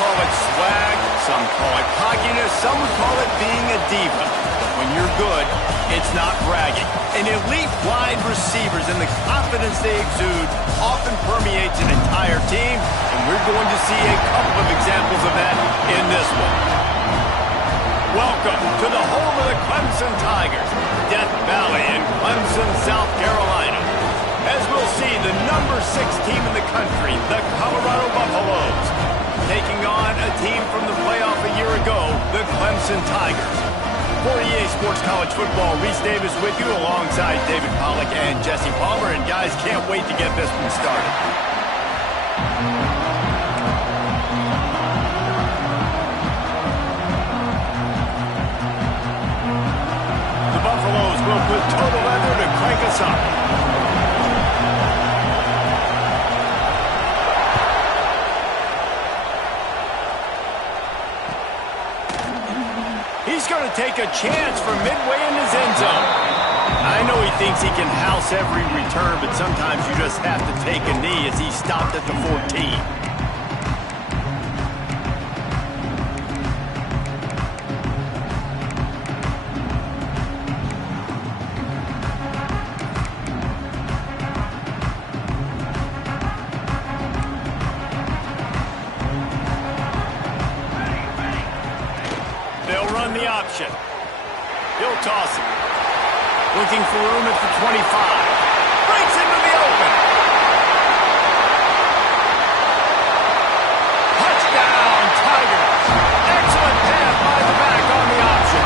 call it swag, some call it cockiness, some would call it being a diva. But when you're good, it's not bragging. And elite wide receivers and the confidence they exude often permeates an entire team, and we're going to see a couple of examples of that in this one. Welcome to the home of the Clemson Tigers, Death Valley in Clemson, South Carolina. As we'll see, the number 6 team in the country, the Colorado Buffaloes, taking on a team from the playoff a year ago, the Clemson Tigers. For EA Sports College Football, Reese Davis with you alongside David Pollack and Jesse Palmer. And guys, can't wait to get this one started. The Buffaloes will put total leather to crank us up. He's going to take a chance from midway in his end zone. I know he thinks he can house every return, but sometimes you just have to take a knee as he stopped at the 14. The option. He'll toss it. Looking for room at the 25. Breaks into the open. Touchdown, Tigers. Excellent pass by the back on the option.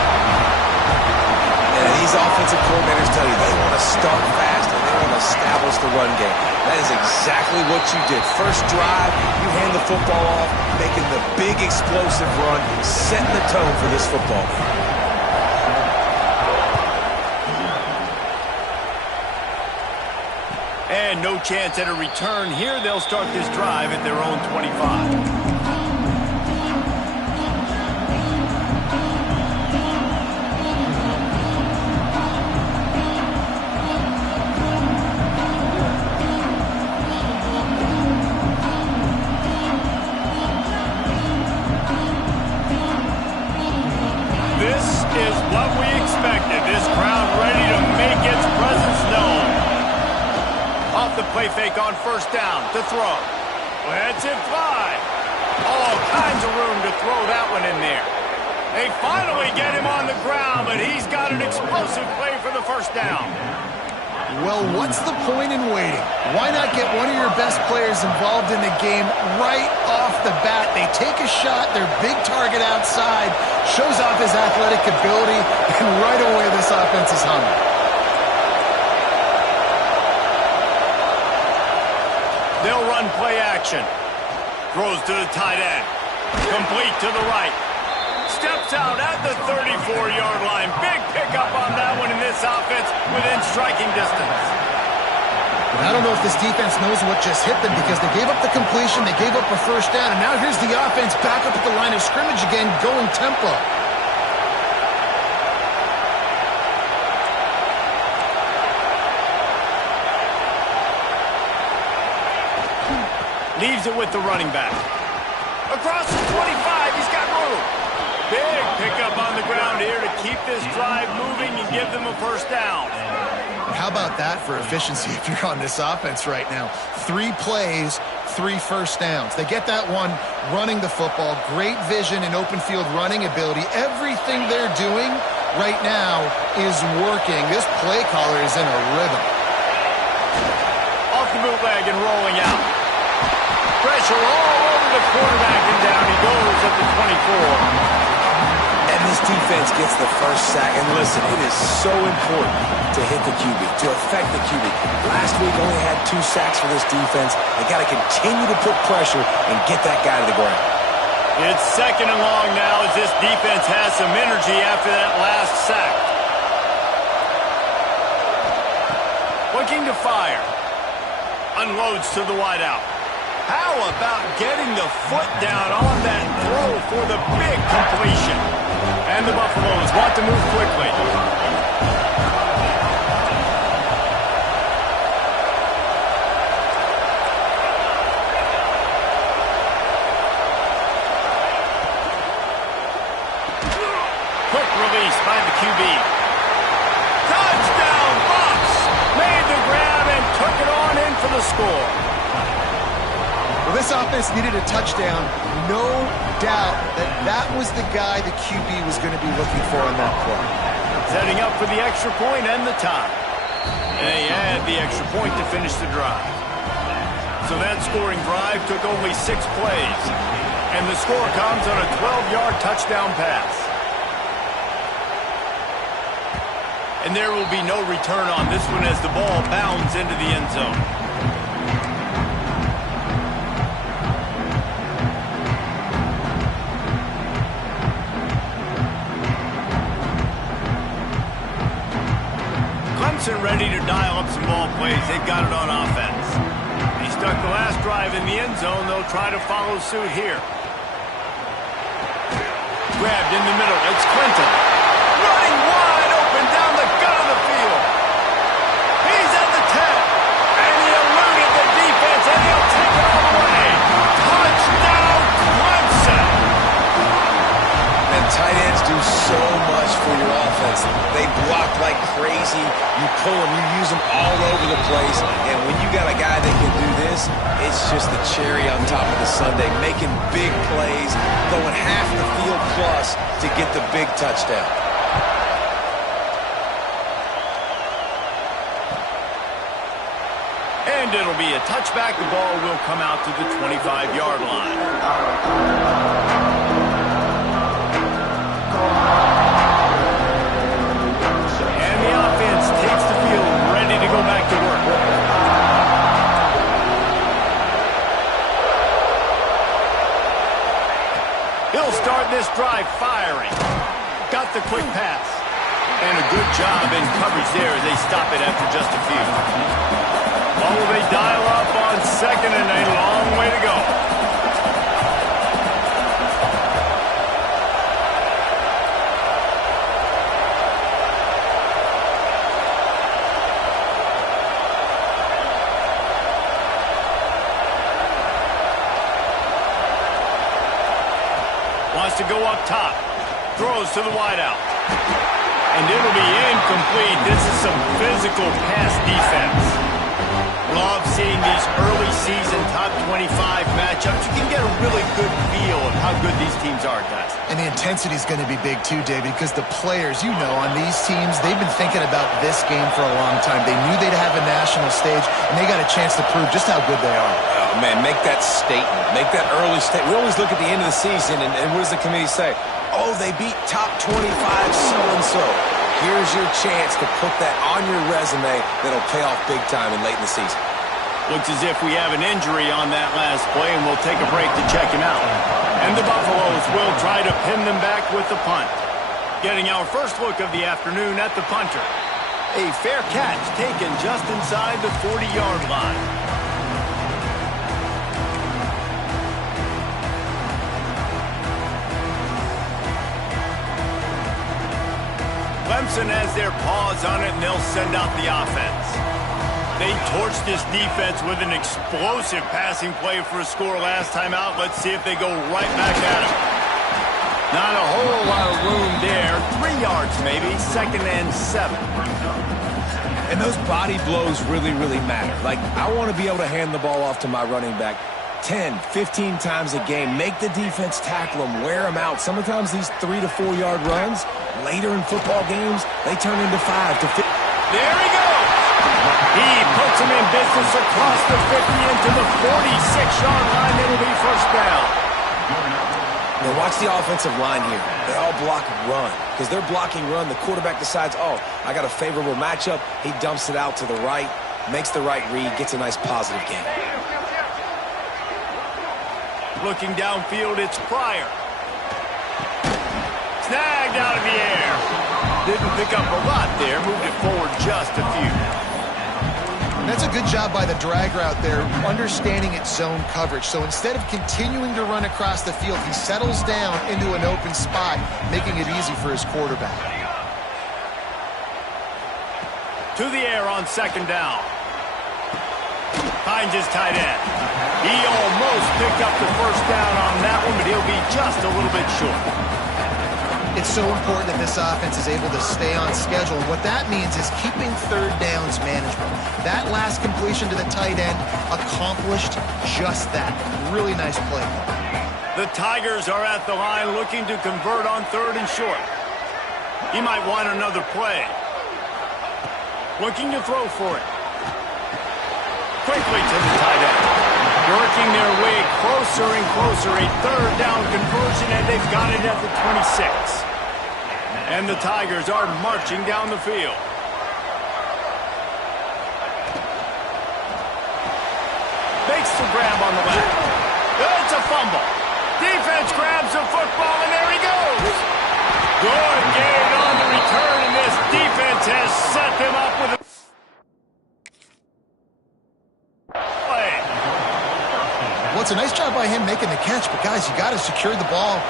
And these offensive coordinators tell you they want to start fast and they want to establish the run game. That is exactly what you did. First drive, you hand the football off, making the big explosive run, setting the tone for this football game. And no chance at a return here. They'll start this drive at their own 25. Is what we expected. This crowd ready to make its presence known. Off the play fake on first down to throw. Lets it fly. All kinds of room to throw that one in there. They finally get him on the ground, but he's got an explosive play for the first down. Well, what's the point in waiting? Why not get one of your best players involved in the game right off the bat? They take a shot, their big target outside, shows off his athletic ability, and right away this offense is hungry. They'll run play action. Throws to the tight end. Complete to the right. Steps out at the 34-yard line. Big pickup on that one in this offense within striking distance. I don't know if this defense knows what just hit them because they gave up the completion, they gave up a first down, and now here's the offense back up at the line of scrimmage again, going tempo. Leaves it with the running back. Across the 25, he's got room. Big pickup on the ground here to keep this drive moving and give them a first down. How about that for efficiency if you're on this offense right now? 3 plays, 3 first downs. They get that one running the football, great vision and open field running ability. Everything they're doing right now is working. This play caller is in a rhythm. Off the bootleg and rolling out. Pressure all over the quarterback, and down he goes at the 24. And this defense gets the first sack. And listen, it is so important to hit the QB, to affect the QB. Last week only had 2 sacks for this defense. They got to continue to put pressure and get that guy to the ground. It's second and long now as this defense has some energy after that last sack. Looking to fire. Unloads to the wideout. How about getting the foot down on that throw for the big completion? And the Buffaloes want to move quickly. Quick release by the QB. Touchdown, Bucs! Made the grab and took it on in for the score. Well, this offense needed a touchdown. No doubt that was the guy the QB was going to be looking for on that play. Setting up for the extra point and the tie. And they add the extra point to finish the drive. So that scoring drive took only 6 plays. And the score comes on a 12-yard touchdown pass. And there will be no return on this one as the ball bounds into the end zone. Clemson ready to dial up some ball plays. They've got it on offense. He stuck the last drive in the end zone. They'll try to follow suit here. Grabbed in the middle. It's Clinton. Running wide open down the gut of the field. He's at the 10. And he eluded the defense, and he'll take it all the way. Touchdown, Clemson. And tight ends do so much for your offense. They block like crazy. You pull them, you use them all over the place. And when you got a guy that can do this, it's just the cherry on top of the sundae. Making big plays, throwing half the field plus to get the big touchdown. And it'll be a touchback. The ball will come out to the 25-yard line. And the offense takes the field, ready to go back to work. He'll start this drive firing. Got the quick pass. And a good job in coverage there as they stop it after just a few. Oh, they dial up on second and a long way to go. Wants to go up top. Throws to the wideout. And it'll be incomplete. This is some physical pass defense. Love seeing these early season top 25 matchups. You can get a really good feel of how good these teams are, guys. And the intensity is going to be big too, David, because the players, you know, on these teams, they've been thinking about this game for a long time. They knew they'd have a national stage, and they got a chance to prove just how good they are. Oh, man, make that statement. Make that early statement. We always look at the end of the season, and what does the committee say? Oh, they beat top 25 so-and-so. Here's your chance to put that on your resume that'll pay off big time and late in the season. Looks as if we have an injury on that last play, and we'll take a break to check him out. And the Buffaloes will try to pin them back with the punt. Getting our first look of the afternoon at the punter. A fair catch taken just inside the 40-yard line. Clemson has their paws on it, and they'll send out the offense. They torched this defense with an explosive passing play for a score last time out. Let's see if they go right back at him. Not a whole lot of room there. 3 yards maybe, 2nd and 7. And those body blows really, really matter. Like, I want to be able to hand the ball off to my running back 10, 15 times a game. Make the defense tackle them, wear them out. Sometimes these 3 to 4 yard runs, later in football games, they turn into 5 to 50. There he goes. He puts him in business across the 50 into the 46-yard line. It'll be first down. Now watch the offensive line here. They all block run. Because they're blocking run, the quarterback decides, oh, I got a favorable matchup. He dumps it out to the right, makes the right read, gets a nice positive gain. Looking downfield, it's Pryor. Snagged out of the air. Didn't pick up a lot there. Moved it forward just a few. That's a good job by the drag route there, understanding its zone coverage. So instead of continuing to run across the field, he settles down into an open spot, making it easy for his quarterback. To the air on 2nd down. Finds his tight end. He almost picked up the first down on that one, but he'll be just a little bit short. It's so important that this offense is able to stay on schedule. And what that means is keeping third downs manageable. That last completion to the tight end accomplished just that. Really nice play. The Tigers are at the line looking to convert on 3rd and short. He might want another play. Looking to throw for it. Quickly to the tight end. Working their way closer and closer. A 3rd down conversion, and they've got it at the 26. And the Tigers are marching down the field. Makes the grab on the left. It's a fumble. Defense grabs the football, and there he goes. Good gain on the return, and this defense has set them up with a play. Well, it's a nice job by him making the catch, but guys, you got to secure the ball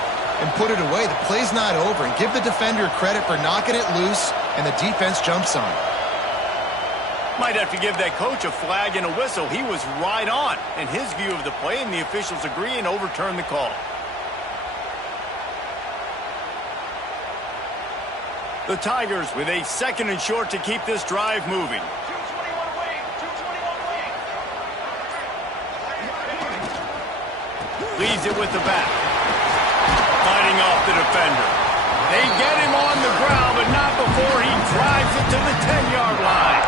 and put it away. The play's not over, and give the defender credit for knocking it loose, and the defense jumps on it. Might have to give that coach a flag and a whistle. He was right on in his view of the play, and the officials agree and overturn the call. The Tigers with a 2nd and short to keep this drive moving. Leaves it with the back. Fighting off the defender. They get him on the ground, but not before he drives it to the 10-yard line.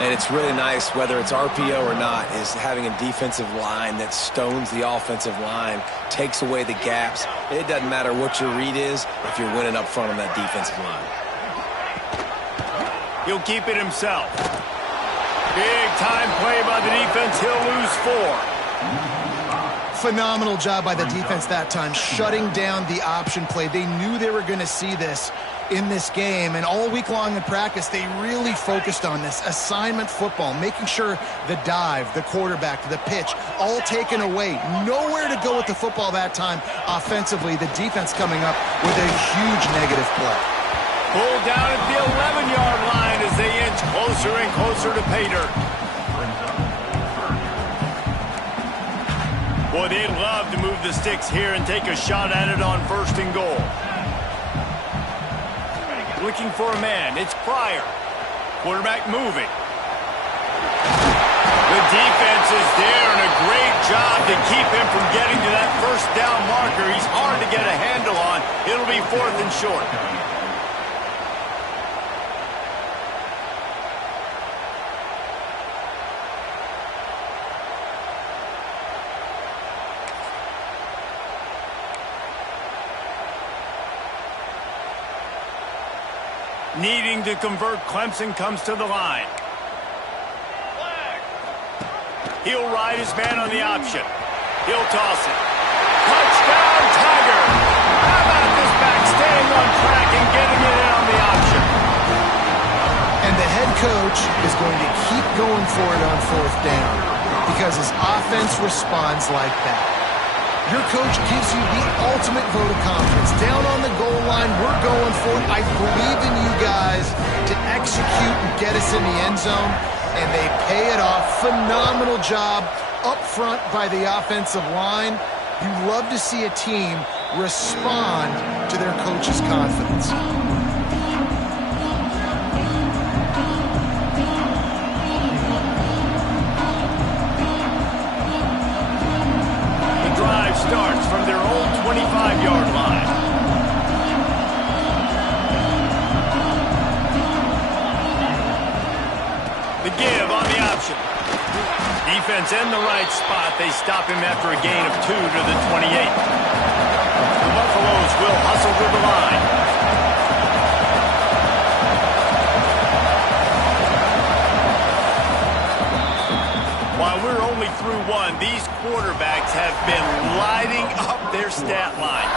And it's really nice, whether it's RPO or not, is having a defensive line that stones the offensive line, takes away the gaps. It doesn't matter what your read is if you're winning up front on that defensive line. He'll keep it himself. Big time play by the defense. He'll lose 4. Phenomenal job by the defense that time, shutting down the option play. They knew they were going to see this in this game, and all week long in practice, they really focused on this assignment football, making sure the dive, the quarterback, the pitch, all taken away. Nowhere to go with the football that time offensively. The defense coming up with a huge negative play. Pulled down at the 11-yard line as they inch closer and closer to pay dirt. Boy, they'd love to move the sticks here and take a shot at it on 1st and goal. Looking for a man. It's Pryor. Quarterback moving. The defense is there, and a great job to keep him from getting to that 1st down marker. He's hard to get a handle on. It'll be 4th and short. Needing to convert, Clemson comes to the line. He'll ride his man on the option. He'll toss it. Touchdown, Tiger! How about this back staying on track and getting it in on the option? And the head coach is going to keep going for it on 4th down because his offense responds like that. Your coach gives you the ultimate vote of confidence. Down on the goal line, we're going for it. I believe in you guys to execute and get us in the end zone, and they pay it off. Phenomenal job up front by the offensive line. You love to see a team respond to their coach's confidence. Starts from their own 25-yard line. The give on the option. Defense in the right spot. They stop him after a gain of 2 to the 28. The Buffaloes will hustle to the line. While we're only through 1, these quarterbacks have been lighting up their stat lines.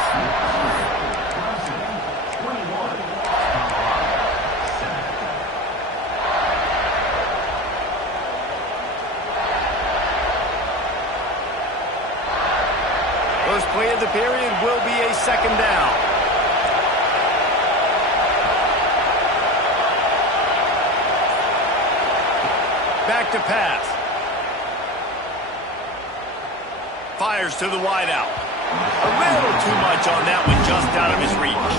First play of the period will be a 2nd down. Back to pass. Fires to the wideout. A little too much on that one, just out of his reach.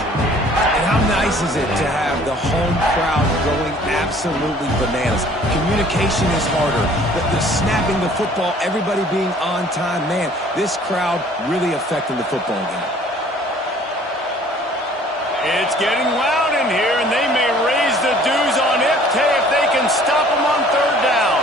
And how nice is it to have the home crowd going absolutely bananas? Communication is harder. The snapping the football, everybody being on time. Man, this crowd really affecting the football game. It's getting loud in here, and they may raise the dues on Ipte if they can stop them on third down.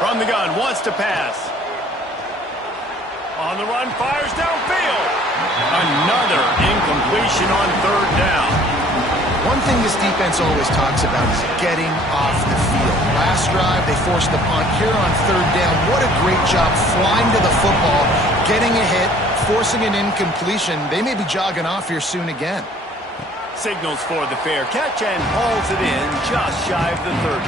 From the gun, wants to pass. On the run, fires downfield. Another incompletion on third down. One thing this defense always talks about is getting off the field. Last drive, they forced the punt. Here on third down, what a great job flying to the football, getting a hit, forcing an incompletion. They may be jogging off here soon again. Signals for the fair catch and hauls it in just shy of the 30.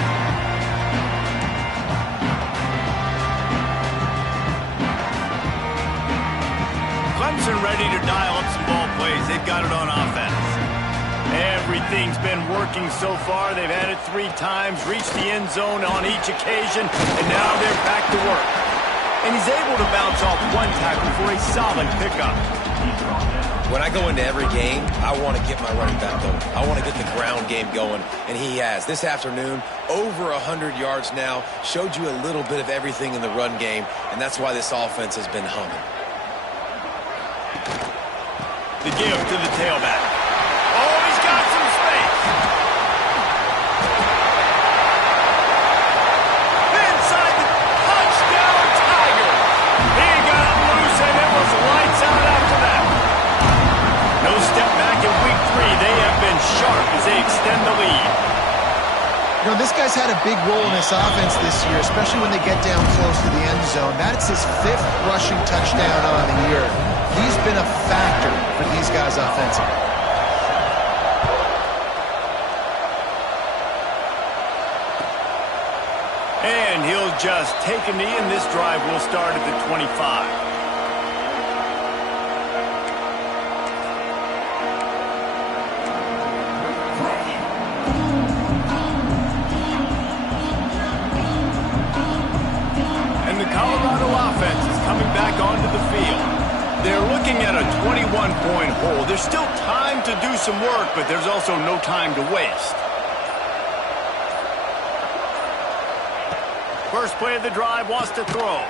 Clemson ready to dial up some ball plays. They've got it on offense. Everything's been working so far. They've had it 3 times, reached the end zone on each occasion, and now they're back to work. And he's able to bounce off one tackle for a solid pickup. When I go into every game, I want to get my running back going. I want to get the ground game going, and he has. This afternoon, over 100 yards now, showed you a little bit of everything in the run game, and that's why this offense has been humming. The give to the tailback. Oh, he's got some space. Inside the touchdown, Tiger. He got loose, and it was lights out after that. No step back in week 3. They have been sharp as they extend the lead. You know, this guy's had a big role in this offense this year, especially when they get down close to the end zone. That's his 5th rushing touchdown on the year. He's been a factor for these guys offensively. And he'll just take a knee, and this drive will start at the 25. Onto the field. They're looking at a 21-point hole. There's still time to do some work, but there's also no time to waste. First play of the drive, wants to throw.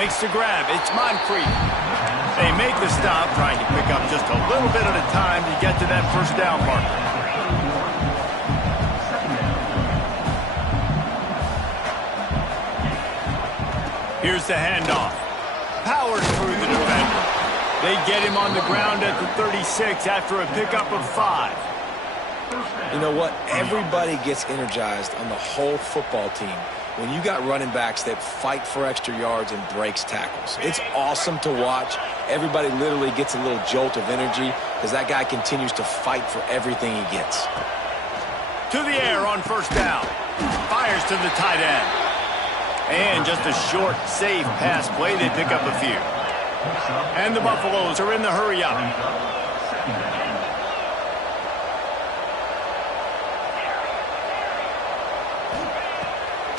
Makes the grab. It's Moncrief. They make the stop, trying to pick up just a little bit at a time to get to that first down marker. Here's the handoff. Powers through the defender. They get him on the ground at the 36 after a pickup of 5. You know what? Everybody gets energized on the whole football team when you got running backs that fight for extra yards and breaks tackles. It's awesome to watch. Everybody literally gets a little jolt of energy because that guy continues to fight for everything he gets. To the air on first down. Fires to the tight end. And just a short, safe pass play. They pick up a few. And the Buffaloes are in the hurry up.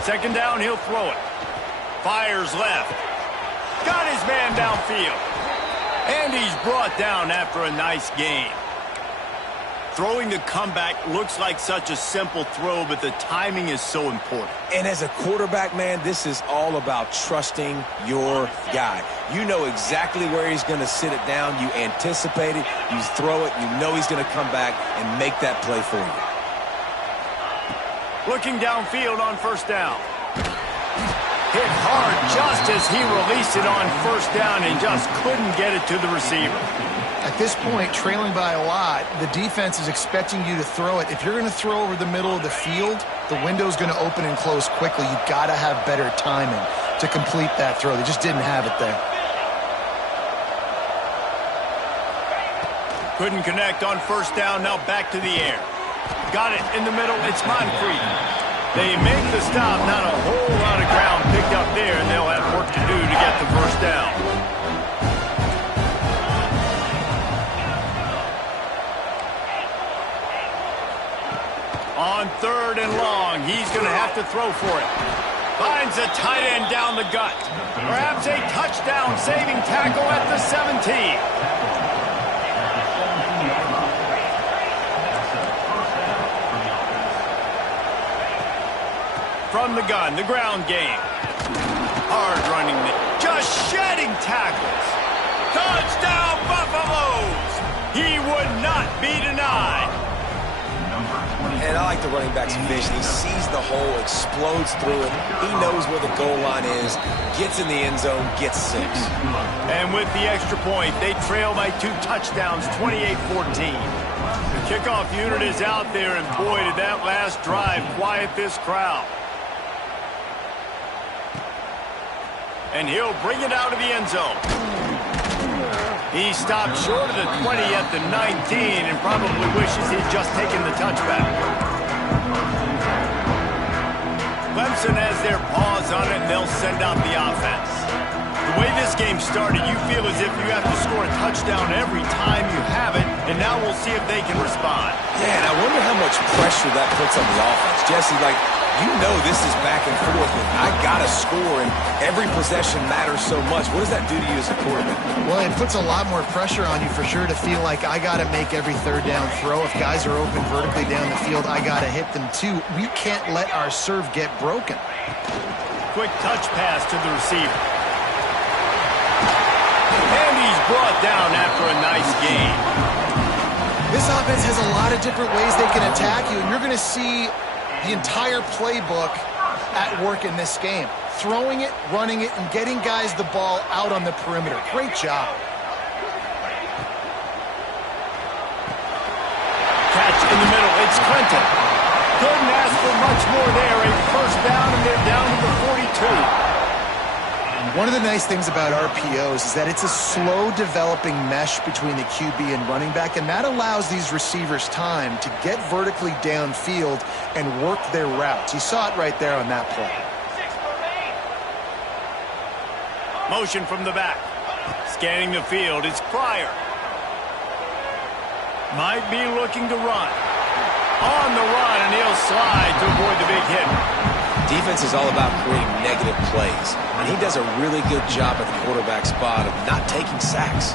Second down, he'll throw it. Fires left. Got his man downfield. And he's brought down after a nice gain. Throwing the comeback looks like such a simple throw, but the timing is so important. And as a quarterback, man, this is all about trusting your guy. You know exactly where he's going to sit it down. You anticipate it. You throw it. You know he's going to come back and make that play for you. Looking downfield on first down. Hit hard just as he released it on first down and just couldn't get it to the receiver. At this point, trailing by a lot, the defense is expecting you to throw it. If you're going to throw over the middle of the field, the window's going to open and close quickly. You've got to have better timing to complete that throw. They just didn't have it there. Couldn't connect on first down, now back to the air. Got it in the middle, it's Moncrief. They make the stop, not a whole lot of ground picked up there, and they'll have work to do to get the first down. On 3rd and long, he's going to have to throw for it. Finds a tight end down the gut. Perhaps a touchdown-saving tackle at the 17. From the gun, the ground game. Hard running, just shedding tackles. Touchdown, Buffaloes! He would not be denied. And I like the running back's vision. He sees the hole, explodes through it. He knows where the goal line is, gets in the end zone, gets 6. And with the extra point, they trail by 2 touchdowns, 28-14. The kickoff unit is out there, and boy, did that last drive quiet this crowd. And he'll bring it out of the end zone. He stopped short of the 20 at the 19 and probably wishes he'd just taken the touchback. Clemson has their paws on it, and they'll send out the offense. The way this game started, you feel as if you have to score a touchdown every time you have it, and now we'll see if they can respond. Yeah, and I wonder how much pressure that puts on the offense. Jesse, you know this is back and forth, and I got to score, and every possession matters so much. What does that do to you as a quarterback? Well, it puts a lot more pressure on you for sure to feel like I got to make every 3rd down throw. If guys are open vertically down the field, I got to hit them too. We can't let our serve get broken. Quick touch pass to the receiver. And he's brought down after a nice gain. This offense has a lot of different ways they can attack you, and you're going to see the entire playbook at work in this game. Throwing it, running it, and getting guys the ball out on the perimeter. Great job. Catch in the middle. It's Clinton. Couldn't ask for much more there. A first down, and they're down to the 42. One of the nice things about RPOs is that it's a slow developing mesh between the QB and running back, and that allows these receivers time to get vertically downfield and work their routes. You saw it right there on that play. Motion from the back. Scanning the field, it's Pryor. Might be looking to run. On the run, and he'll slide to avoid the big hit. Defense is all about creating negative plays, and he does a really good job at the quarterback spot of not taking sacks.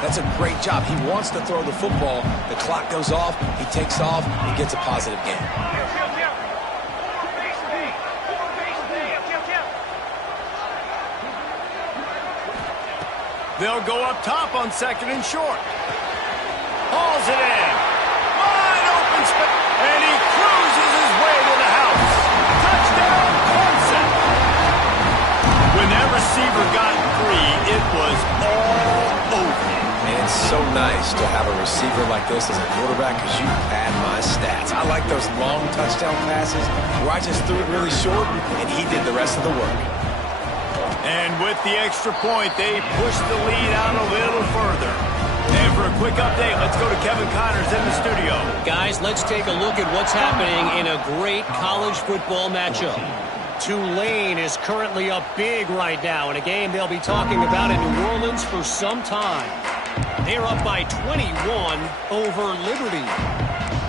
That's a great job. He wants to throw the football. The clock goes off. He takes off. He gets a positive gain. They'll go up top on 2nd and short. Hauls it in. Wide open space. And he cruises his way to the house. Touchdown, Clemson. When that receiver got free, it was all over. And it's so nice to have a receiver like this as a quarterback because you pad my stats. I like those long touchdown passes where I just threw it really short and he did the rest of the work. And with the extra point, they push the lead out a little further. And for a quick update, let's go to Kevin Connors in the studio. Guys, let's take a look at what's happening in a great college football matchup. Tulane is currently up big right now in a game they'll be talking about in New Orleans for some time. They're up by 21 over Liberty.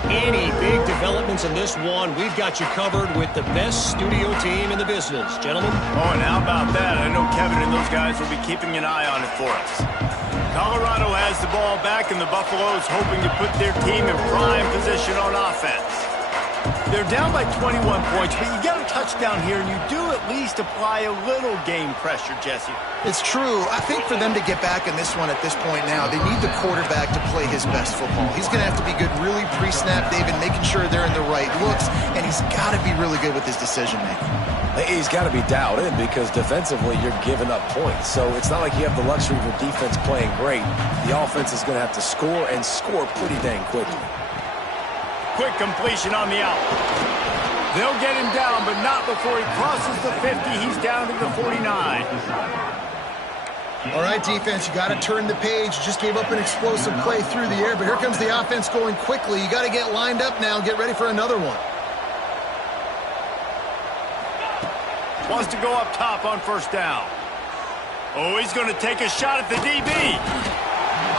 Any big developments in this one, we've got you covered with the best studio team in the business. Gentlemen? Oh, and how about that? I know Kevin and those guys will be keeping an eye on it for us. Colorado has the ball back, and the Buffaloes hoping to put their team in prime position on offense. They're down by 21 points, but you get a touchdown here, and you do at least apply a little game pressure, Jesse. It's true. I think for them to get back in this one at this point now, they need the quarterback to play his best football. He's going to have to be good really pre-snap, David, making sure they're in the right looks, and he's got to be really good with his decision-making. He's got to be dialed in because defensively you're giving up points. So it's not like you have the luxury of your defense playing great. The offense is going to have to score and score pretty dang quickly. Quick completion on the out. They'll get him down, but not before he crosses the 50. He's down to the 49. All right, defense, you got to turn the page. You just gave up an explosive play through the air, but here comes the offense going quickly. You got to get lined up now and get ready for another one. Wants to go up top on first down. Oh, he's going to take a shot at the DB.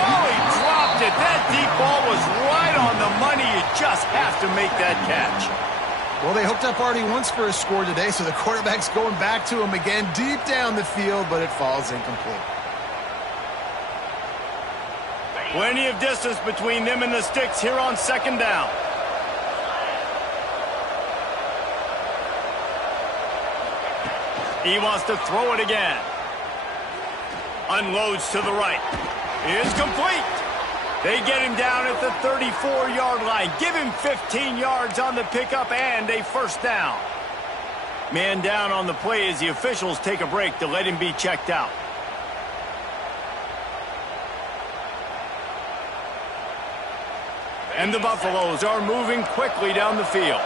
Oh, he dropped it. That deep ball was right on the money. You just have to make that catch. Well, they hooked up already once for a score today, so the quarterback's going back to him again deep down the field, but it falls incomplete. Plenty of distance between them and the sticks here on second down. He wants to throw it again. Unloads to the right. It's complete. They get him down at the 34-yard line. Give him 15 yards on the pickup and a first down. Man down on the play as the officials take a break to let him be checked out. And the Buffaloes are moving quickly down the field.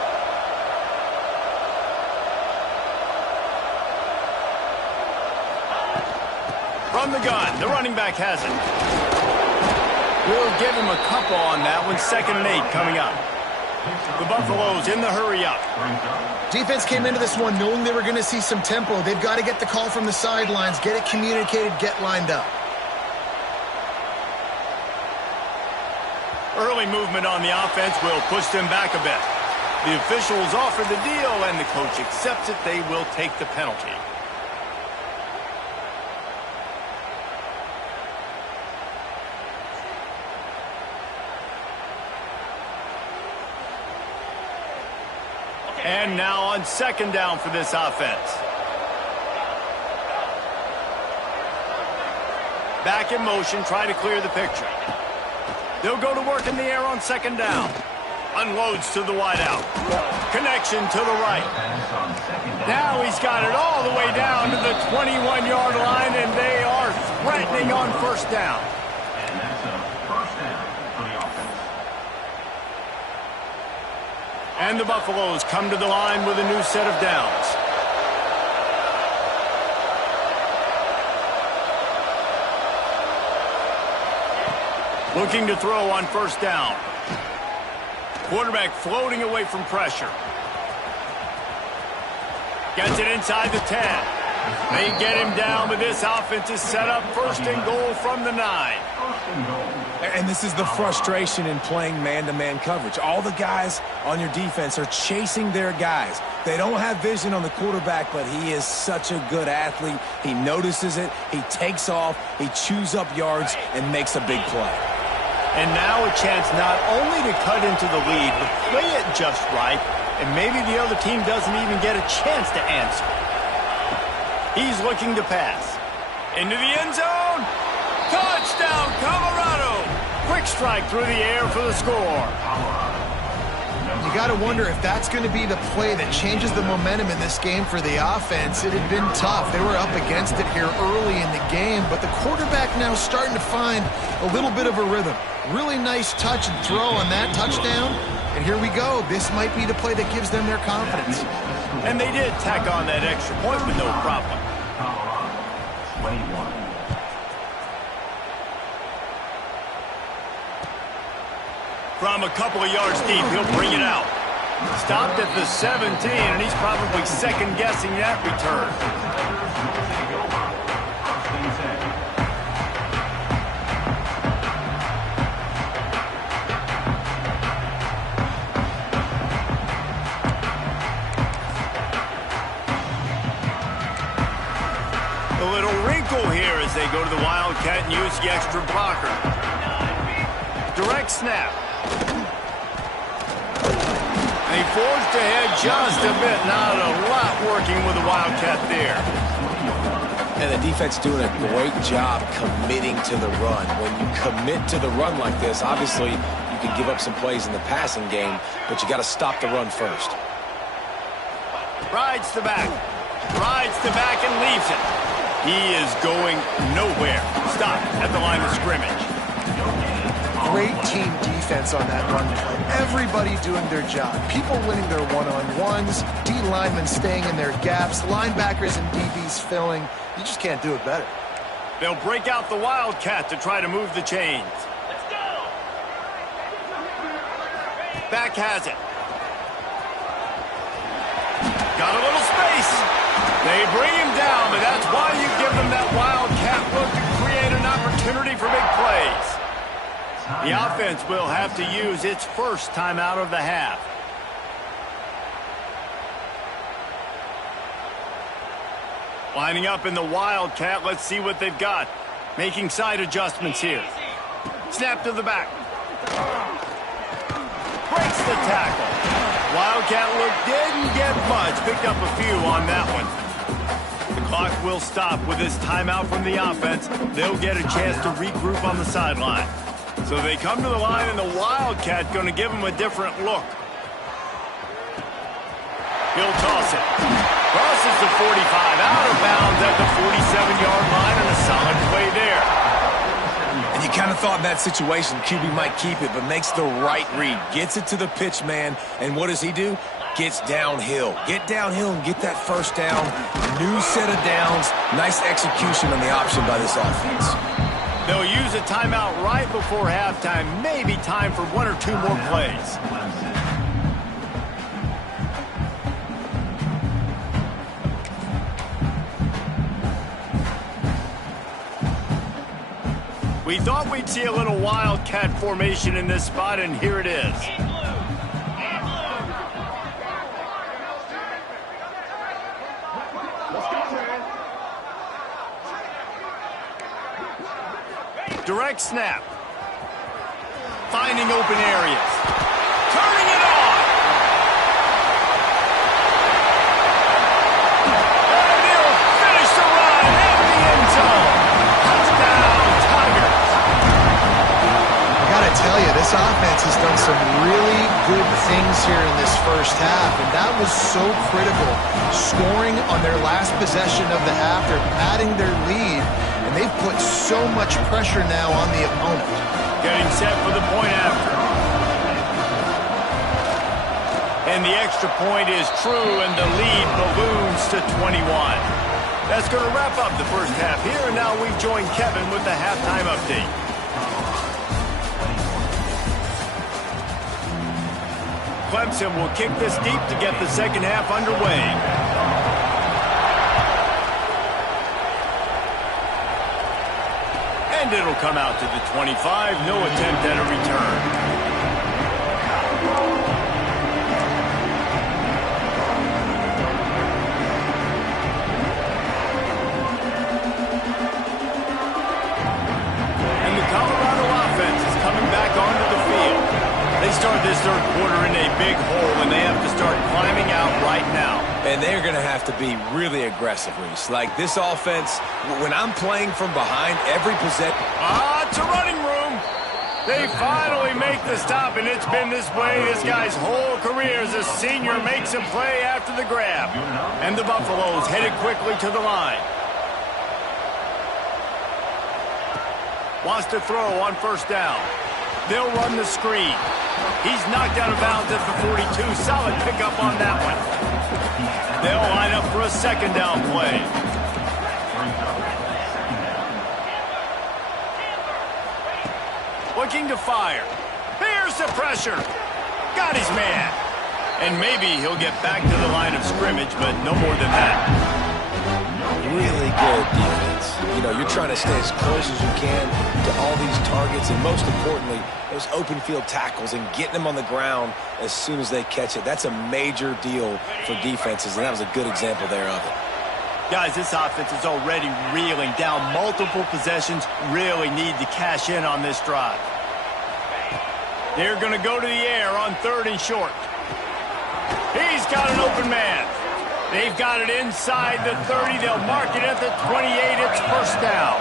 From the gun, the running back has it. We'll give him a couple on that one. 2nd and 8 coming up. The Buffaloes in the hurry up. Defense came into this one knowing they were going to see some tempo. They've got to get the call from the sidelines, get it communicated, get lined up. Early movement on the offense will push them back a bit. The officials offer the deal, and the coach accepts it. They will take the penalty. And now on 2nd down for this offense. Back in motion, try to clear the picture. They'll go to work in the air on 2nd down. Unloads to the wideout. Connection to the right. Now he's got it all the way down to the 21-yard line, and they are threatening on 1st down. And that's a 1st down for the offense. And the Buffaloes come to the line with a new set of downs. Looking to throw on 1st down. Quarterback floating away from pressure. Gets it inside the 10. They get him down, but this offense is set up 1st and goal from the 9. And this is the frustration in playing man-to-man coverage. All the guys on your defense are chasing their guys. They don't have vision on the quarterback, but he is such a good athlete. He notices it, he takes off, he chews up yards, and makes a big play. And now a chance not only to cut into the lead, but play it just right, and maybe the other team doesn't even get a chance to answer. He's looking to pass. Into the end zone. Touchdown, Colorado! Quick strike through the air for the score. You got to wonder if that's going to be the play that changes the momentum in this game for the offense. It had been tough. They were up against it here early in the game, but the quarterback now starting to find a little bit of a rhythm. Really nice touch and throw on that touchdown. And here we go. This might be the play that gives them their confidence. And they did tack on that extra point with no problem. Colorado, 21. From a couple of yards deep, he'll bring it out. Stopped at the 17, and he's probably second-guessing that return. A little wrinkle here as they go to the Wildcat and use the extra blocker. Direct snap. They forged ahead just a bit. Not a lot working with the Wildcat there. And the defense doing a great job committing to the run. When you commit to the run like this, obviously you can give up some plays in the passing game, but you got to stop the run first. Rides the back. Rides the back and leaves it. He is going nowhere. Stop at the line of scrimmage. Great team defense on that run play. Everybody doing their job. People winning their one-on-ones, D linemen staying in their gaps, linebackers and DBs filling. You just can't do it better. They'll break out the Wildcat to try to move the chains. Let's go! Back has it. Got a little space. They bring him down, but that's why you give them that Wildcat look to create an opportunity for big plays. The offense will have to use its first timeout of the half. Lining up in the Wildcat. Let's see what they've got. Making side adjustments here. Snap to the back. Breaks the tackle. Wildcat look didn't get much. Picked up a few on that one. The clock will stop with this timeout from the offense. They'll get a chance to regroup on the sideline. So they come to the line, and the Wildcat going to give them a different look. He'll toss it. Crosses the 45, out of bounds at the 47-yard line, and a solid play there. And you kind of thought in that situation QB might keep it, but makes the right read. Gets it to the pitch man, and what does he do? Gets downhill. Get downhill and get that first down. New set of downs. Nice execution on the option by this offense. They'll use a timeout right before halftime. Maybe time for one or two more plays. We thought we'd see a little Wildcat formation in this spot, and here it is. Direct snap. Finding open areas. Turning it on. And he'll finish the run in the end zone. Touchdown, Tigers. I gotta tell you, this offense has done some really good things here in this first half, and that was so critical. Scoring on their last possession of the half, they're padding their lead, and they've put so much pressure now on the opponent. Getting set for the point after. And the extra point is true, and the lead balloons to 21. That's going to wrap up the first half here, and now we've joined Kevin with the halftime update. Clemson will kick this deep to get the second half underway. And it'll come out to the 25. No attempt at a return. They start this third quarter in a big hole, and they have to start climbing out right now. And they're going to have to be really aggressive, Reese. Like this offense, when I'm playing from behind, every possession... It's a running room. They finally make the stop, and it's been this way this guy's whole career as a senior makes a play after the grab. And the Buffaloes headed quickly to the line. Wants to throw on first down. They'll run the screen. He's knocked out of bounds at the 42. Solid pickup on that one. They'll line up for a second down play. Looking to fire. Here's the pressure. Got his man. And maybe he'll get back to the line of scrimmage, but no more than that. Really good defense. You know, you're trying to stay as close as you can to all these targets, and most importantly, those open field tackles and getting them on the ground as soon as they catch it. That's a major deal for defenses, and that was a good example there of it. Guys, this offense is already reeling down multiple possessions. Really need to cash in on this drive. They're going to go to the air on third and short. He's got an open man. They've got it inside the 30. They'll mark it at the 28. It's first down.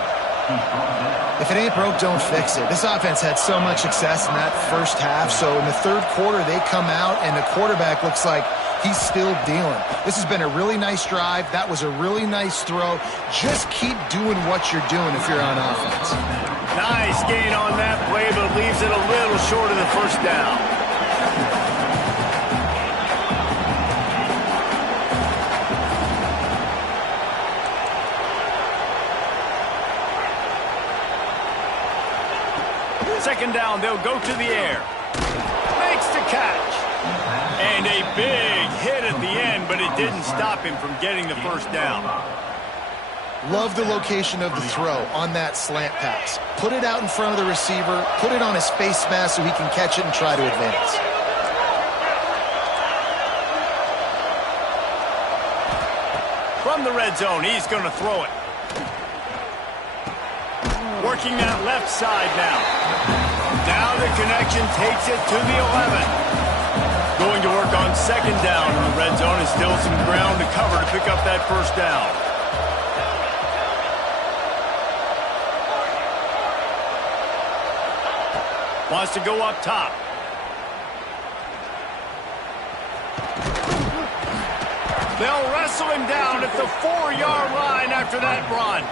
If it ain't broke, don't fix it. This offense had so much success in that first half, so in the third quarter they come out and the quarterback looks like he's still dealing. This has been a really nice drive. That was a really nice throw. Just keep doing what you're doing if you're on offense. Nice gain on that play, but leaves it a little short of the first down. Second down, they'll go to the air. Makes the catch. And a big hit at the end, but it didn't stop him from getting the first down. Love the location of the throw on that slant pass. Put it out in front of the receiver, put it on his face mask so he can catch it and try to advance. From the red zone, he's going to throw it. Working that left side now. Now the connection takes it to the 11. Going to work on second down in the red zone, and still some ground to cover to pick up that first down. Wants to go up top. They'll wrestle him down at the 4-yard line after that run.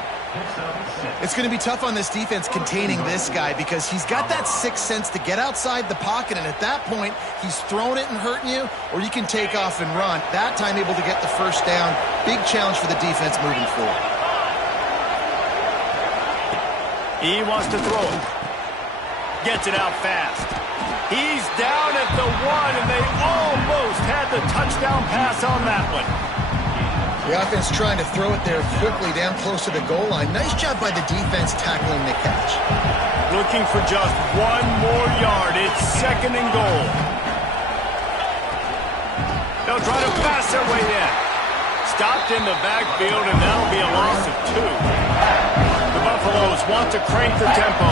It's going to be tough on this defense containing this guy because he's got that sixth sense to get outside the pocket, and at that point, he's throwing it and hurting you, or you can take off and run. That time able to get the first down. Big challenge for the defense moving forward. He wants to throw it. Gets it out fast. He's down at the 1, and they almost had the touchdown pass on that one. The offense trying to throw it there quickly down close to the goal line. Nice job by the defense tackling the catch. Looking for just 1 more yard. It's second and goal. They'll try to pass their way in. Stopped in the backfield, and that'll be a loss of 2. The Buffaloes want to crank the tempo.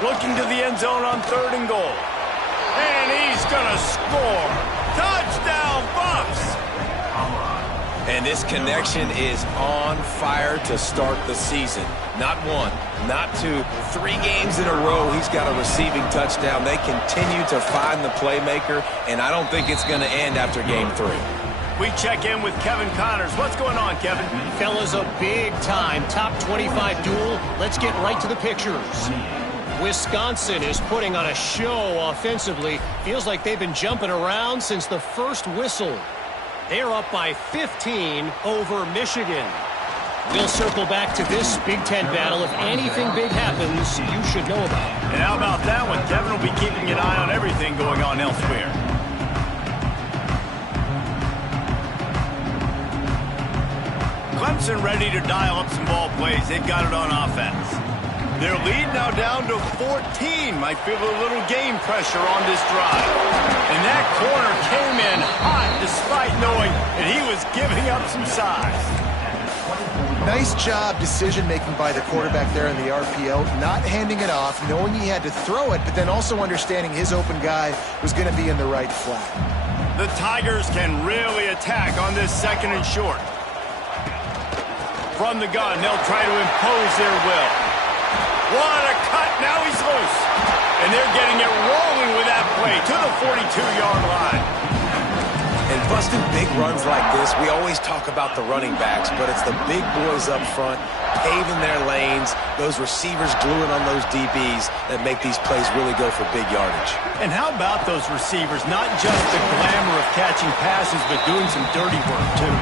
Looking to the end zone on 3rd and goal. And he's going to score. Touchdown, Buffs! And this connection is on fire to start the season. Not 1, not 2, 3 games in a row he's got a receiving touchdown. They continue to find the playmaker, and I don't think it's going to end after game 3. We check in with Kevin Connors. What's going on, Kevin? Fellas, a big-time top 25 duel. Let's get right to the pictures. Wisconsin is putting on a show offensively. Feels like they've been jumping around since the first whistle. They're up by 15 over Michigan. We'll circle back to this Big Ten battle. If anything big happens, you should know about it. And how about that one? Kevin will be keeping an eye on everything going on elsewhere. Clemson ready to dial up some ball plays. They've got it on offense. Their lead now down to 14. Might feel a little game pressure on this drive. And that corner came in hot despite knowing that he was giving up some size. Nice job decision-making by the quarterback there in the RPO, not handing it off, knowing he had to throw it, but then also understanding his open guy was going to be in the right flat. The Tigers can really attack on this 2nd and short. From the gun, they'll try to impose their will. What a cut. Now he's loose. And they're getting it rolling with that play to the 42-yard line. And busting big runs like this, we always talk about the running backs, but it's the big boys up front, paving their lanes, those receivers gluing on those DBs that make these plays really go for big yardage. And how about those receivers? Not just the glamour of catching passes, but doing some dirty work, too.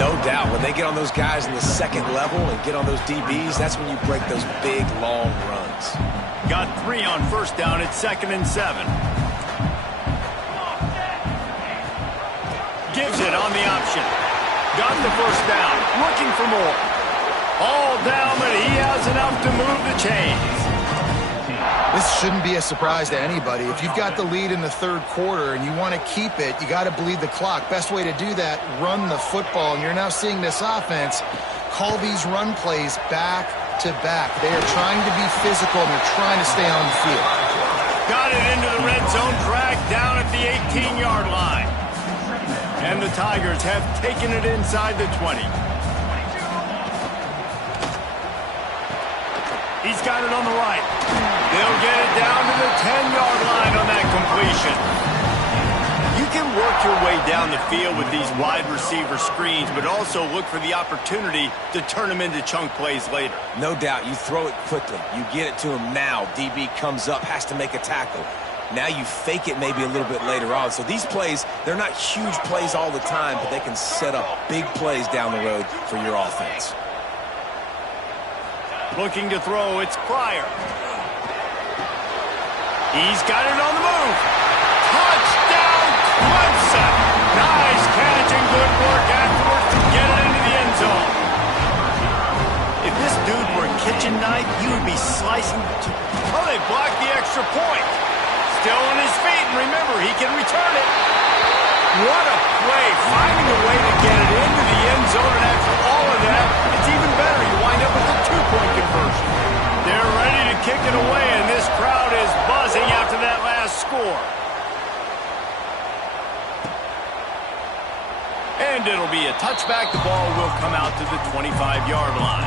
No doubt. When they get on those guys in the 2nd level and get on those DBs, that's when you break those big, long runs. Got 3 on first down at 2nd and 7. Gives it on the option. Got the first down. Looking for more. All down, but he has enough to move the chains. This shouldn't be a surprise to anybody. If you've got the lead in the 3rd quarter and you want to keep it, you got to bleed the clock. Best way to do that, run the football. And you're now seeing this offense call these run plays back to back. They are trying to be physical and they're trying to stay on the field. Got it into the red zone, dragged down at the 18-yard line. And the Tigers have taken it inside the 20. He's got it on the right. They'll get it down to the 10-yard line on that completion. You can work your way down the field with these wide receiver screens, but also look for the opportunity to turn them into chunk plays later. No doubt. You throw it quickly. You get it to him now. DB comes up, has to make a tackle. Now you fake it maybe a little bit later on. So these plays, they're not huge plays all the time, but they can set up big plays down the road for your offense. Looking to throw, it's Pryor. He's got it on the move. Clemson. Nice catch and good work afterwards to get it into the end zone. If this dude were a kitchen knife, you would be slicing. Oh, they blocked the extra point. Still on his feet, and remember, he can return it. What a play, finding a way to get it into the end zone, and after all of that, it's even better. You wind up with a two-point conversion. They're ready to kick it away, and this crowd is buzzing after that last score. And it'll be a touchback. The ball will come out to the 25-yard line.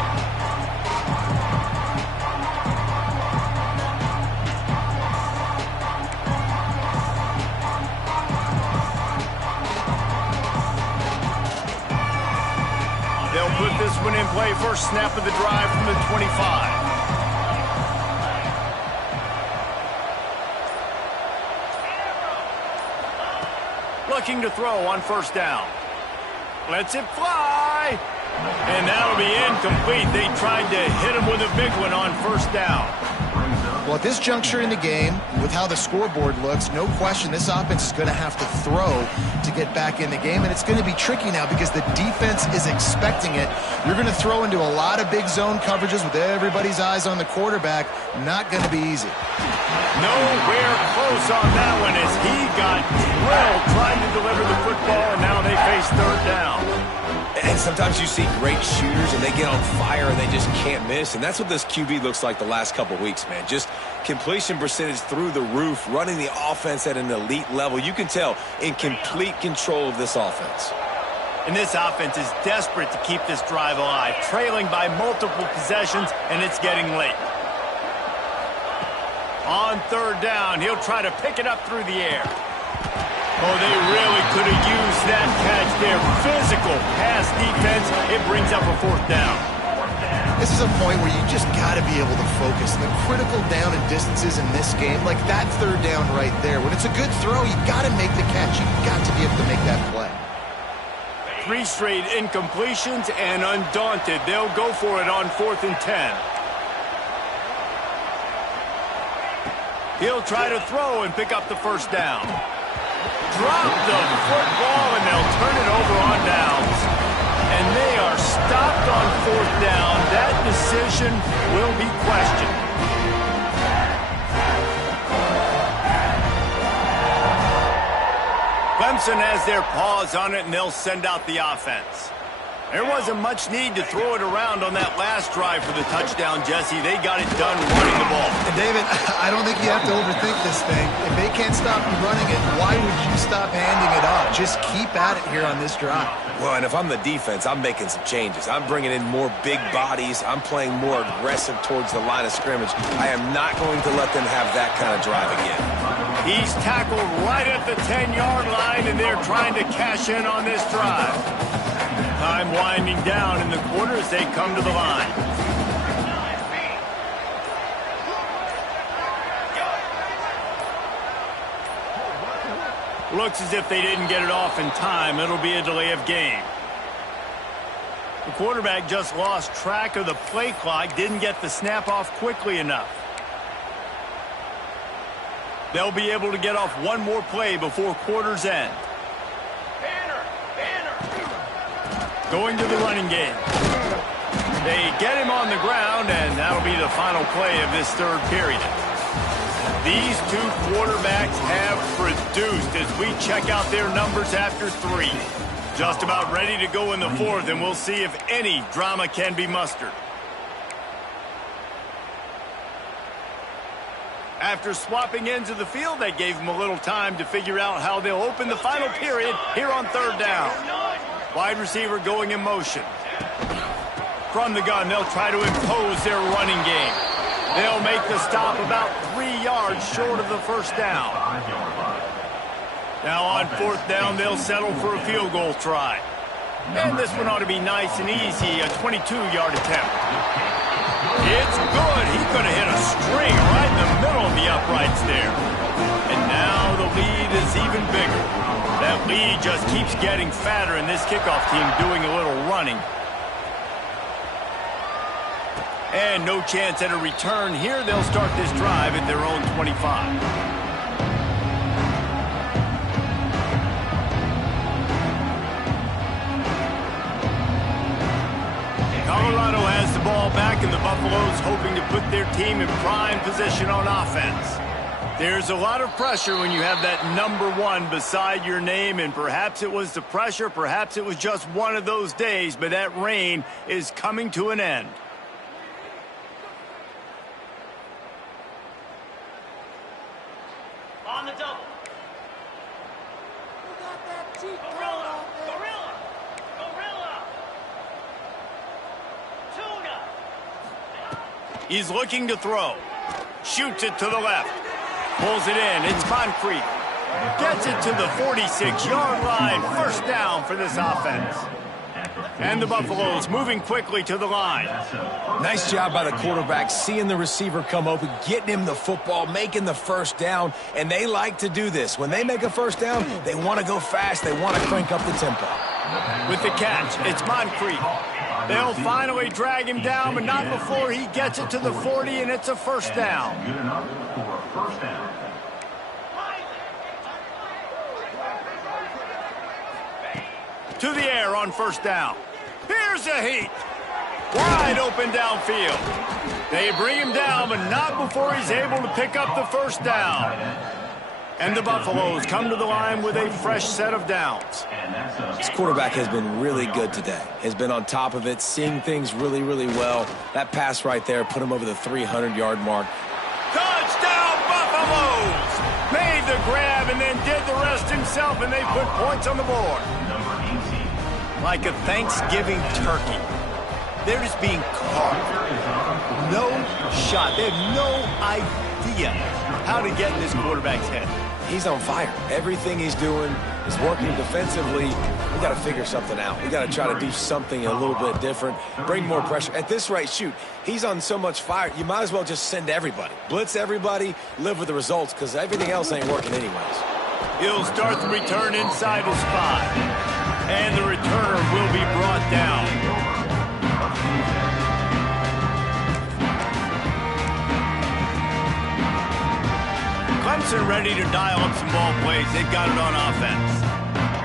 They'll put this one in play. First snap of the drive from the 25. Looking to throw on first down. Lets it fly. And that'll be incomplete. They tried to hit him with a big one on first down. Well, at this juncture in the game, with how the scoreboard looks, no question this offense is going to have to throw to get back in the game, and it's going to be tricky now because the defense is expecting it. You're going to throw into a lot of big zone coverages with everybody's eyes on the quarterback. Not going to be easy. Nowhere close on that one as he got drilled trying to deliver the football, and now they face third down. And sometimes you see great shooters and they get on fire and they just can't miss. And that's what this QB looks like the last couple weeks, man. Just completion percentage through the roof, running the offense at an elite level. You can tell in complete control of this offense. And this offense is desperate to keep this drive alive, trailing by multiple possessions, and it's getting late. On third down, he'll try to pick it up through the air. Oh, they really could have used that catch there. Physical pass defense. It brings up a fourth down. This is a point where you just got to be able to focus. The critical down and distances in this game, like that third down right there. When it's a good throw, you got to make the catch. You got to be able to make that play. 3 straight incompletions, and undaunted, they'll go for it on 4th and 10. He'll try to throw and pick up the first down. Drop the football, and they'll turn it over on downs. And they are stopped on 4th down. That decision will be questioned. Clemson has their paws on it, and they'll send out the offense. There wasn't much need to throw it around on that last drive for the touchdown, Jesse. They got it done running the ball. And David, I don't think you have to overthink this thing. If they can't stop you running it, why would you stop handing it off? Just keep at it here on this drive. Well, and if I'm the defense, I'm making some changes. I'm bringing in more big bodies. I'm playing more aggressive towards the line of scrimmage. I am not going to let them have that kind of drive again. He's tackled right at the 10-yard line, and they're trying to cash in on this drive. Time winding down in the quarter as they come to the line. Looks as if they didn't get it off in time. It'll be a delay of game. The quarterback just lost track of the play clock, didn't get the snap off quickly enough. They'll be able to get off one more play before quarter's end. Going to the running game. They get him on the ground, and that'll be the final play of this third period. These two quarterbacks have produced as we check out their numbers after 3. Just about ready to go in the 4th, and we'll see if any drama can be mustered. After swapping ends of the field, they gave them a little time to figure out how they'll open the final period here on third down. Wide receiver going in motion. From the gun, they'll try to impose their running game. They'll make the stop about 3 yards short of the first down. Now on 4th down, they'll settle for a field goal try. And this one ought to be nice and easy, a 22-yard attempt. It's good. He could have hit a string right in the middle of the uprights there. And now the lead is even bigger. That lead just keeps getting fatter, and this kickoff team doing a little running. And no chance at a return here. They'll start this drive at their own 25. Buffaloes hoping to put their team in prime position on offense. There's a lot of pressure when you have that number 1 beside your name, and perhaps it was the pressure, perhaps it was just one of those days, but that reign is coming to an end. On the double. Gorilla! Gorilla! Gorilla! Tuna! He's looking to throw. Shoots it to the left. Pulls it in. It's Moncrief. Gets it to the 46-yard line. First down for this offense. And the Buffaloes moving quickly to the line. Nice job by the quarterback, seeing the receiver come open, getting him the football, making the first down, and they like to do this. When they make a first down, they want to go fast. They want to crank up the tempo. With the catch, it's Moncrief. They'll finally drag him down, but not before he gets it to the 40, and it's a first down. Good enough for a first down. To the air on first down. Here's a heat. Wide open downfield. They bring him down, but not before he's able to pick up the first down. And the Buffaloes come to the line with a fresh set of downs. This quarterback has been really good today. Has been on top of it, seeing things really, really well. That pass right there put him over the 300-yard mark. Touchdown, Buffaloes! Made the grab and then did the rest himself, and they put points on the board. Like a Thanksgiving turkey. They're just being caught. No shot. They have no idea how to get in this quarterback's head. He's on fire. Everything he's doing is working defensively. We got to figure something out. We got to try to do something a little bit different, bring more pressure. At this rate, shoot, he's on so much fire, you might as well just send everybody. Blitz everybody, live with the results, because everything else ain't working anyways. He'll start the return inside his 5. And the returner will be brought down. Clemson ready to dial up some ball plays. They've got it on offense.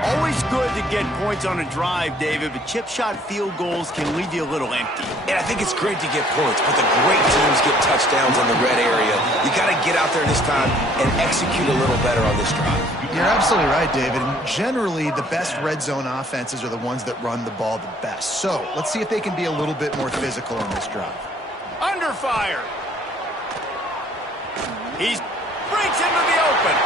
Always good to get points on a drive, David, but chip shot field goals can leave you a little empty. And I think it's great to get points, but the great teams get touchdowns in the red area. You got to get out there this time and execute a little better on this drive. You're absolutely right, David. And generally, the best red zone offenses are the ones that run the ball the best. So let's see if they can be a little bit more physical on this drive. Under fire. He breaks into the open.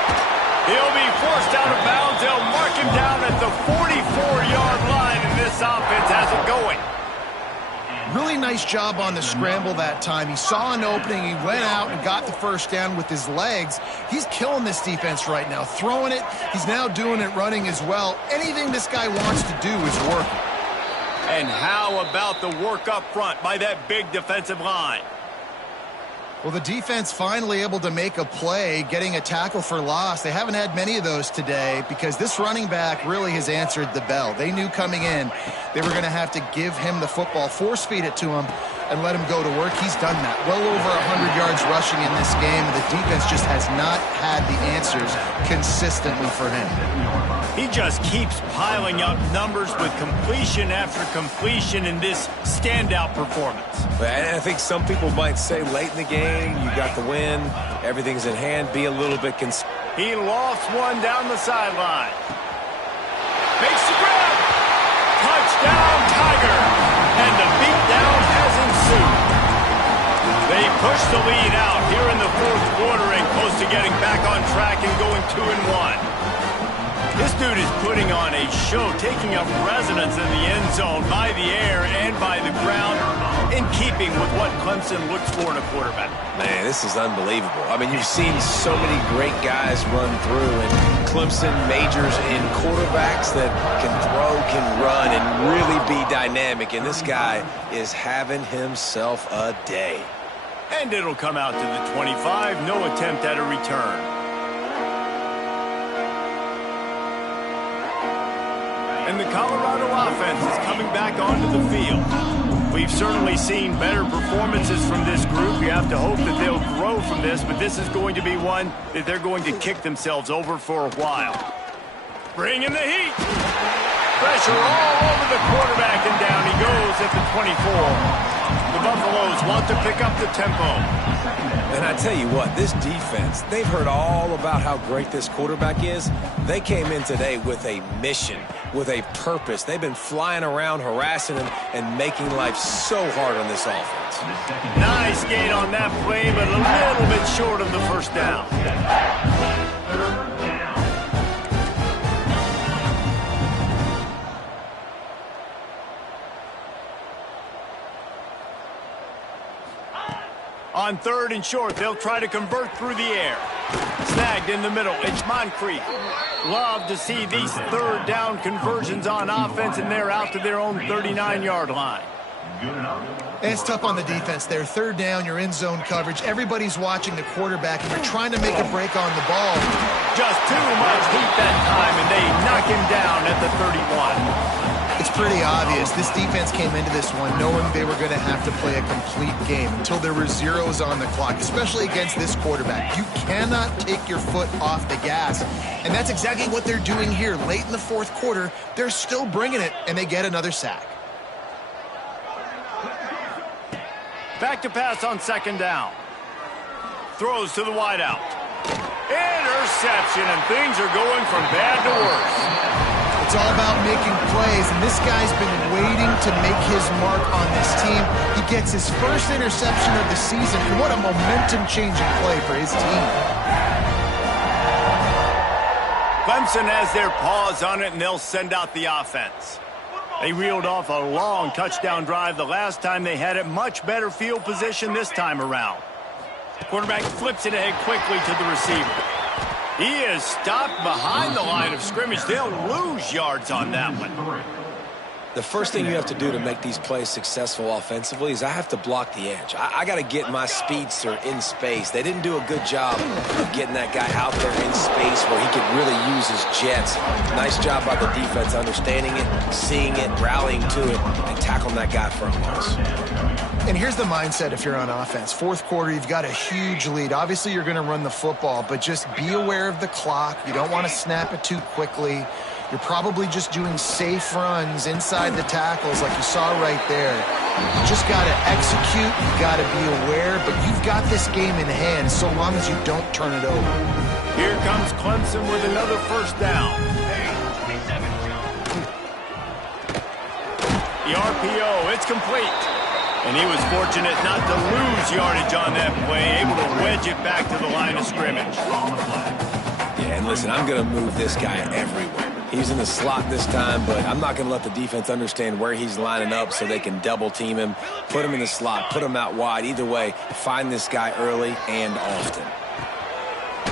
He'll be forced out of bounds. They'll mark him down at the 44-yard line, and this offense has it going. Really nice job on the scramble that time. He saw an opening. He went out and got the first down with his legs. He's killing this defense right now. Throwing it. He's now doing it running as well. Anything this guy wants to do is working. And how about the work up front by that big defensive line? Well, the defense finally able to make a play, getting a tackle for loss. They haven't had many of those today because this running back really has answered the bell. They knew coming in they were going to have to give him the football, force feed it to him, and let him go to work. He's done that. Well over 100 yards rushing in this game. The defense just has not had the answers consistently for him. He just keeps piling up numbers with completion after completion in this standout performance. And I think some people might say late in the game, you got the win, everything's in hand, be a little bit He lost one down the sideline. Makes the grab. Touchdown, Tiger. And the beatdown has ensued. They push the lead out here in the fourth quarter and close to getting back on track and going 2-1. This dude is putting on a show, taking up residence in the end zone by the air and by the ground, in keeping with what Clemson looks for in a quarterback. Man, this is unbelievable. I mean, you've seen so many great guys run through, and Clemson majors in quarterbacks that can throw, can run, and really be dynamic, and this guy is having himself a day. And it'll come out to the 25, no attempt at a return. And the Colorado offense is coming back onto the field. We've certainly seen better performances from this group. You have to hope that they'll grow from this, but this is going to be one that they're going to kick themselves over for a while. Bring in the heat. Pressure all over the quarterback, and down he goes at the 24. The Buffalo Buffaloes want to pick up the tempo. And I tell you what, this defense, they've heard all about how great this quarterback is. They came in today with a mission, with a purpose. They've been flying around, harassing him, and making life so hard on this offense. Nice gain on that play, but a little bit short of the first down. On 3rd and short, they'll try to convert through the air. Snagged in the middle. It's Moncrief. Love to see these 3rd down conversions on offense, and they're out to their own 39-yard line. It's tough on the defense there. 3rd down, you're in zone coverage. Everybody's watching the quarterback, and you're trying to make a break on the ball. Just too much heat that time, and they knock him down at the 31. It's pretty obvious. This defense came into this one knowing they were going to have to play a complete game until there were zeros on the clock, especially against this quarterback. You cannot take your foot off the gas, and that's exactly what they're doing here. Late in the 4th quarter, they're still bringing it, and they get another sack. Back to pass on 2nd down. Throws to the wideout. Interception, and things are going from bad to worse. It's all about making plays, and this guy's been waiting to make his mark on this team. He gets his first interception of the season, and what a momentum-changing play for his team. Clemson has their paws on it, and they'll send out the offense. They reeled off a long touchdown drive the last time they had it. Much better field position this time around. The quarterback flips it ahead quickly to the receiver. He is stopped behind the line of scrimmage. They'll lose yards on that one. The first thing you have to do to make these plays successful offensively is I have to block the edge. I got to get my speedster in space. They didn't do a good job of getting that guy out there in space where he could really use his jets. Nice job by the defense understanding it, seeing it, rallying to it, and tackling that guy for a loss. And here's the mindset if you're on offense. 4th quarter, you've got a huge lead. Obviously, you're going to run the football, but just be aware of the clock. You don't want to snap it too quickly. You're probably just doing safe runs inside the tackles like you saw right there. You just got to execute. You got to be aware, but you've got this game in hand so long as you don't turn it over. Here comes Clemson with another 1st down. The RPO, it's complete. And he was fortunate not to lose yardage on that play, able to wedge it back to the line of scrimmage. Yeah, and listen, I'm going to move this guy everywhere. He's in the slot this time, but I'm not going to let the defense understand where he's lining up so they can double team him, put him in the slot, put him out wide. Either way, find this guy early and often.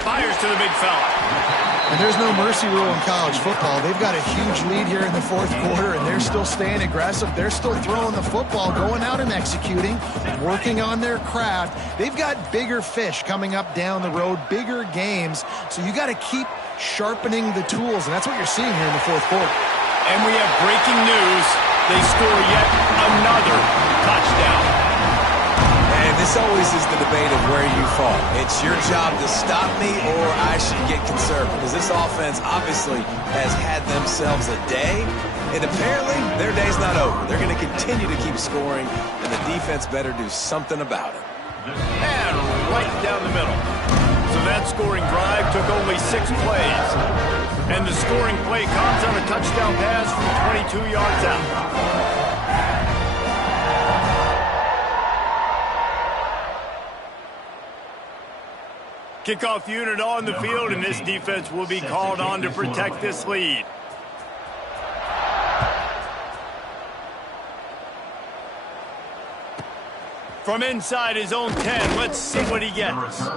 Fires to the big fella. And there's no mercy rule in college football. They've got a huge lead here in the 4th quarter, and they're still staying aggressive. They're still throwing the football, going out and executing, working on their craft. They've got bigger fish coming up down the road, bigger games. So you got to keep sharpening the tools, and that's what you're seeing here in the 4th quarter. And we have breaking news. They score yet another touchdown. And this always is the debate of where you fall. It's your job to stop me or I should get concerned, because this offense obviously has had themselves a day, and apparently their day's not over. They're going to continue to keep scoring, and the defense better do something about it. And right down the middle. So that scoring drive took only 6 plays. And the scoring play comes on a touchdown pass from 22 yards out. Kickoff unit on the field, and this defense will be called on to protect this lead. From inside his own 10, let's see what he gets.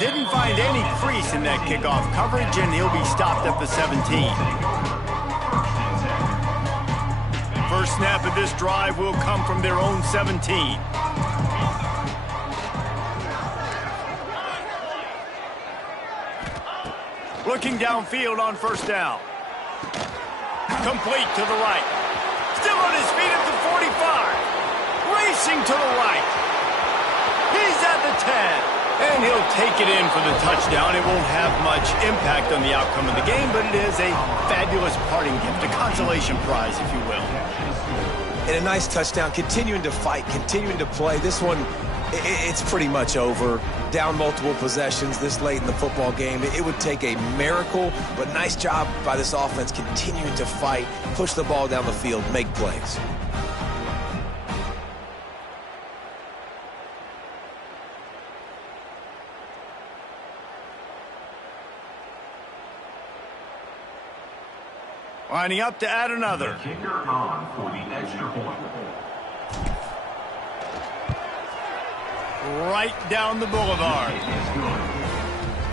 Didn't find any crease in that kickoff coverage, and he'll be stopped at the 17. First snap of this drive will come from their own 17. Looking downfield on 1st down. Complete to the right. Still on his feet at the 45. Racing to the right. He's at the 10. And he'll take it in for the touchdown. It won't have much impact on the outcome of the game, but it is a fabulous parting gift, a consolation prize, if you will. And a nice touchdown, continuing to fight, continuing to play. This one, it's pretty much over. Down multiple possessions this late in the football game. It would take a miracle, but nice job by this offense continuing to fight, push the ball down the field, make plays. Lining up to add another. The kicker on for the extra point. Right down the boulevard.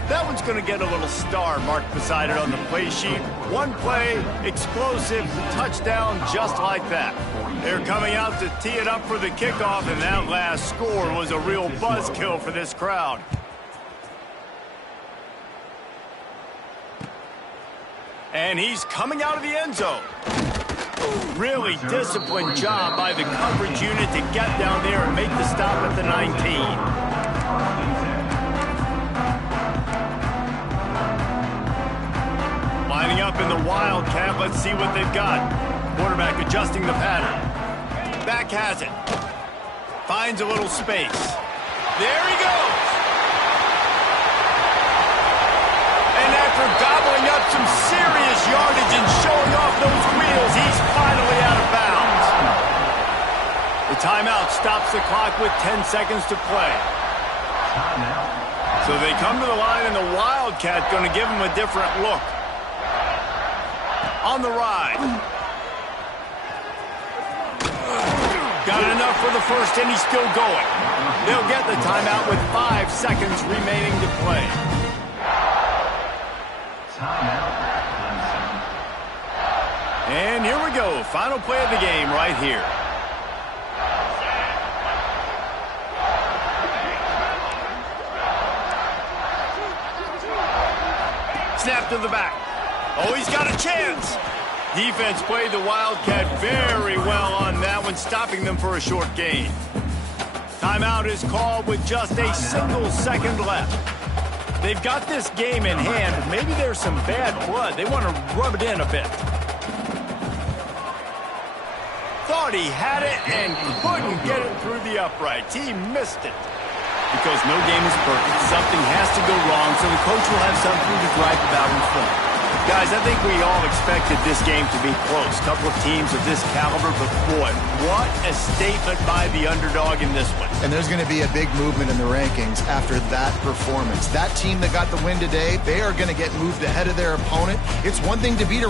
That one's going to get a little star marked beside it on the play sheet. One play, explosive, touchdown, just like that. They're coming out to tee it up for the kickoff, and that last score was a real buzzkill for this crowd. And he's coming out of the end zone. Really disciplined job by the coverage unit to get down there and make the stop at the 19. Lining up in the Wildcat. Let's see what they've got. Quarterback adjusting the pattern. Back has it. Finds a little space. There he goes. And after gobbling up some serious yardage and showing off those wheels, he's finally out of bounds. The timeout stops the clock with 10 seconds to play. So they come to the line, and the Wildcat going to give him a different look. On the ride. Got enough for the first, and he's still going. They'll get the timeout with 5 seconds remaining to play. And here we go. Final play of the game right here. Snap to the back. Oh, he's got a chance. Defense played the Wildcat very well on that one, stopping them for a short gain. Timeout is called with just a single second left. They've got this game in hand. Maybe there's some bad blood. They want to rub it in a bit. Thought he had it and couldn't get it through the uprights. He missed it. Because no game is perfect. Something has to go wrong, so the coach will have something to gripe about in film. Guys, I think we all expected this game to be close. Couple of teams of this caliber, but boy, what a statement by the underdog in this one. And there's going to be a big movement in the rankings after that performance. That team that got the win today, they are going to get moved ahead of their opponent. It's one thing to beat a